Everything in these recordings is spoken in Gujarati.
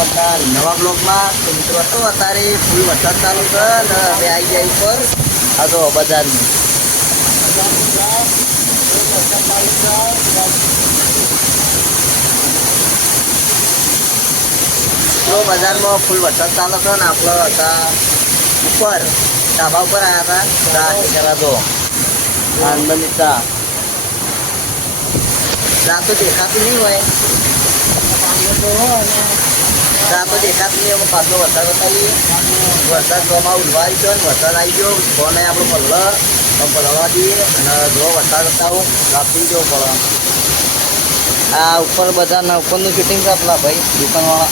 આપણા નવા બ્લોગમાં. તો મિત્રો તો અત્યારે ફૂલ વરસાદ ચાલુ છે ને હવે આવી જાય ઉપર આ તો બજારની તો બજારમાં ફૂલ વરસાદ ચાલુ છે ને આપણે હતા ઉપર ધાબા ઉપર આવ્યા હતા ચા કરવા તો આનંદની ચા તો દેખાતું નહીં હોય ચા તો દેખાતું નહીં. એમાં પાછો વરસાદ બતાવીએ વરસાદ જોવામાં ઉલવાઈ ગયો ને વરસાદ આવી ગયો ફોન આપણે પલળવા દઈએ અને જો વરસાદ બતાવો રાત્રિ જેવો પડે. આ ઉપર બજારના ઉપરનું શૂટિંગ છે આપણા ભાઈ દુકાનવાળા.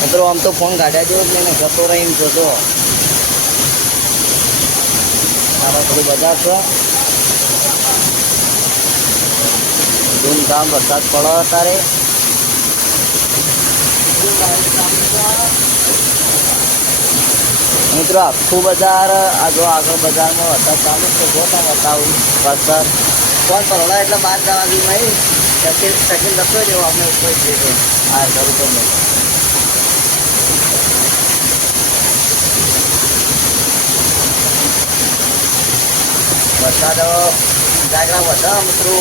મિત્રો આમ તો ફોન કાઢ્યા જેવો જ નહીં ને જતો રહીને જતો મારા બધું બજાર છે. ધૂમધામ વરસાદ પડે અત્યારે. મિત્રો આખું બજાર આ જો આગળ બજારમાં વરસાદ ચાલુ છે. જો તમે બતાવું વરસાદ ફોન પડે એટલે બહાર જવા દઉં નહીં સેકન્ડ જતો જેવો આપણે ઉપર જઈએ. હા જરૂર તો નહીં વરસાદ જાગરા વધા મિત્રો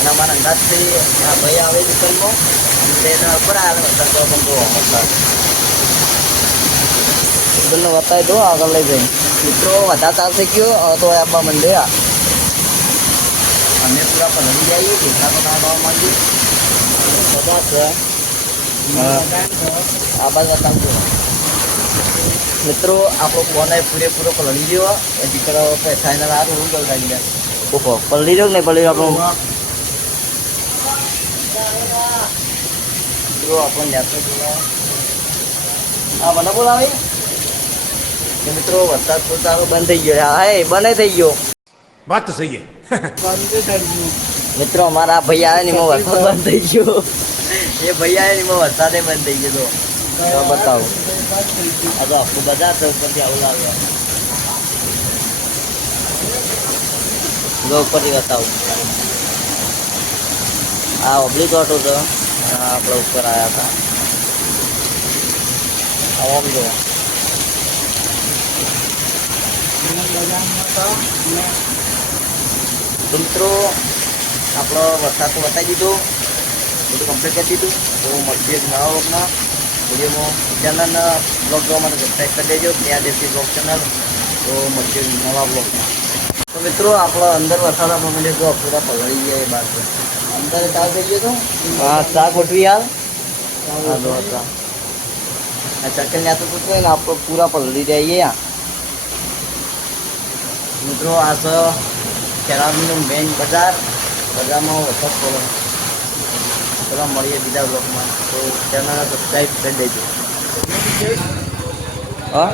અને અમારા અંદાજથી આ ભાઈ આવે દુકાનમાં તેના ઉપર આવે વરસાદ તો પણ જો વરસાદ દુકાનને બતાવી દો આગળ લઈ જઈ. મિત્રો વધારે ચાલશે ગયો તો આપવા માંડ્યા અમે પૂરા પલળી જઈએ દેખા તો ના આવવા માંડીએ બધા છે આ બાજુ બતાવજો. મિત્રો આપણો ફોન પૂરેપૂરો પલળી ગયો હજી કરો પૈસા એના સારું હું ગયું કાઢી ગયા. ઓહો પલળી રહ્યો ને પલળી આપણો આપણને હા મને બોલાવે કે મિત્રો વરસાદ ચાલુ બંધ થઈ ગયો. હા હે બંધ થઈ ગયો વાત તો સહી મિત્રો અમારા ભાઈ આવે ને એમાં વરસાદ બંધ થઈ ગયો. એ ભાઈ આવે ને એમાં વરસાદે બંધ થઈ ગયો. તો બતાવો આ તો આખું બજાર છે ઉપરથી આવું લાગે જો ઉપરથી બતાવું આ ઓબ્લિક ઓટો છે આપણે ઉપર આવ્યા હતા આમ જો મિત્રો આપણો વરસાદ તો બતાવી દીધો બધું કમ્પ્લીટ કરી દીધું. તો મળશે એક નવા બ્લોગમાં વિડીયોમાં ચેનલના બ્લોગ જોવા માટે સબસ્ક્રાઈબ કરી દેજો ત્યાં દેશી બ્લોગ ચેનલ. તો મળશે નવા બ્લોગમાં. તો મિત્રો આપણો અંદર વરસાદ આપવા માટે જો પૂરા પલળી ગયા એ બાદ અંદર ચાલ થઈ ગયો તો હા ચા ગોઠવી યાર હા દો ચા આ ચર્ચલ ત્યાં તો પૂછવું ને આપણે પૂરા પલળી જઈએ. મિત્રો આ છે ખેરાલુનું મેઇન બજારમાં વરસાદ પડે. ચલો મળીએ બીજા બ્લોગમાં. તો ચેનલને સબસ્ક્રાઈબ કરી દેજો. હા